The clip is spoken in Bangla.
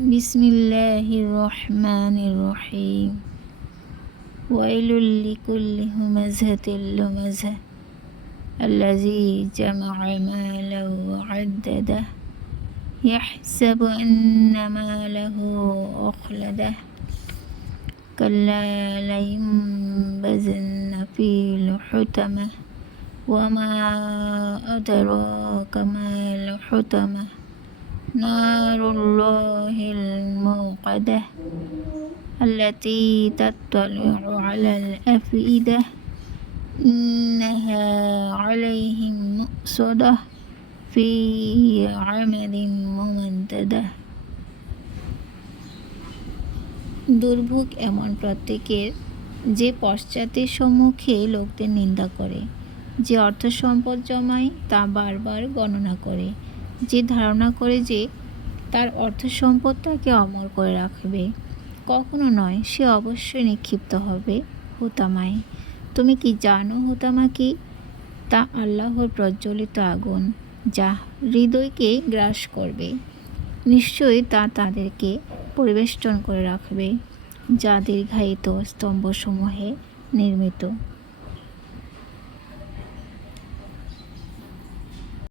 বিসমিল্লাহির রহমানির রহিম। ওয়াইলুল লিকুল্লি হুমাযাতিল লুমাযা আল্লাযী জামা'a মালাহু ওয়া'আদ্দাদাহ ইয়াহসাবু আন্না মালাহু আখলাদাহ কাল্লা লায়ুনবাযান্না ফিল হুতামাহ ওয়া মা আদরাকা মাল হুতামাহ নারুল্লাহিল মুকাদাহ আল্লাতী তাত্তালি'উ আলাল আফইদাহ ইন্নাহা আলাইহিম মু'সাদাহ ফি আমাদিন মুমাদ্দাদাহ। দুর্ভোগ এমন প্রত্যেকের যে পশ্চাতের সম্মুখে লোকদের নিন্দা করে, যে অর্থ সম্পদ জমায় তা বারবার গণনা করে, যে ধারণা করে যে তার অর্থ সম্পদ তাকে অমর করে রাখবে। কখনো নয়, সে অবশ্যই নিক্ষিপ্ত হবে হুতামায়। তুমি কি জানো হুতামা কি? তা আল্লাহর প্রজ্বলিত আগুন, যা হৃদয়কে গ্রাস করবে। নিশ্চয়ই তা তাদেরকে পরিবেষ্টন করে রাখবে, যা দীর্ঘায়িত স্তম্ভসমূহে নির্মিত।